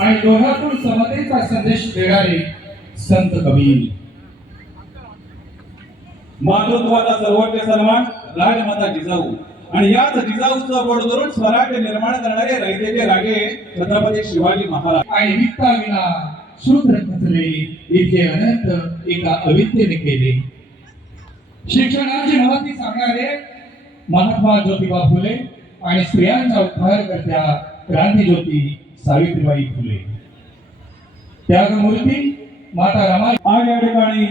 आणि दोघातून समतेचा संदेश देणारे संत कबीर। मातृत्वाचा सर्वोच्च सन्मान राजमाता जिजाऊ आणि याच जिजाऊचं बोट धरून स्वराज्य निर्माण करणारे रयतेचे राजे छत्रपती शिवाजी महाराज। आणि वित्ता विना शूद्र खचले इतके अनंत एका अविद्येने केले। शिक्षणाची महती सांगणारे महात्मा ज्योतिबा फुले आणि स्त्रियांचा उद्धार करत्या क्रांतीज्योती सावित्रीबाई फुले। त्यागमूर्ती माता रमाई आज या ठिकाणी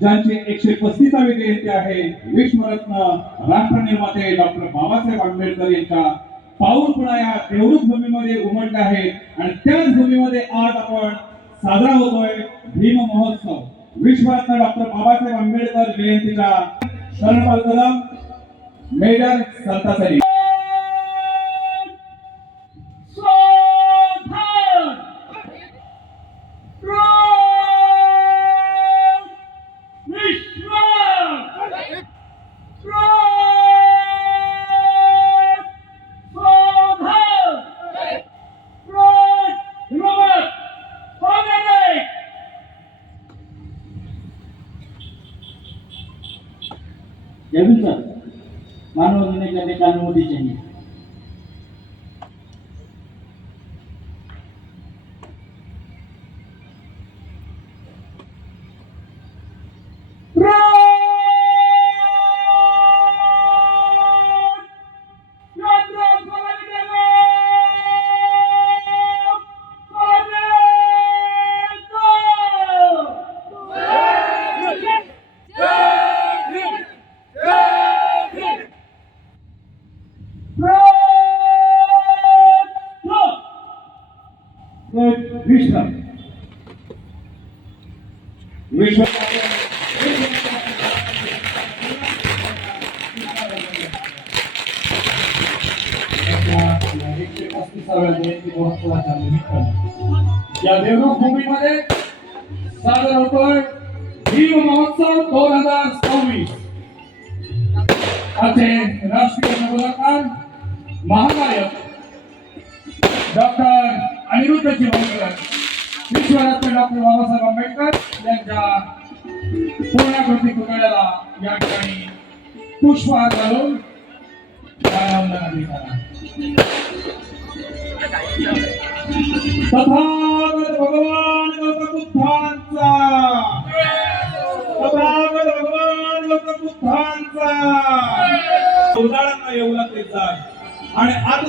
ज्यांची 135वी जयंती आहे विश्वरत्न राष्ट्रनिर्माते डॉक्टर बाबासाहेब आंबेडकर यांच्या पाऊल पुन्हा या देवरुख भूमीमध्ये उमटले आहे आणि त्याच भूमीमध्ये आज आपण साजरा होतोय भीम महोत्सव। विश्वरत्न डॉक्टर बाबासाहेब आंबेडकर जयंतीच्या शरणपाल कदम मेजर संतासरी जरूर सर मानव होने के अधिकार होनी चाहिए। विश्राम विश्व या देवरुख भूमीमध्ये सादर होतोय भीम महोत्सव 2024। आजचे राष्ट्रीय नवोदयकार महानायक डॉक्टर अनिरुद्धजी भोंगकर विश्वरत्न डॉक्टर बाबासाहेब आंबेडकर यांच्या पूर्णाकृती पुतळ्याला या ठिकाणी पुष्पहार घालून मानवंदना देतात। तथागत भगवान गौतम बुद्धांचा तथागत भगवान गौतम बुद्धांचा उदाहरण येऊ लागते आणि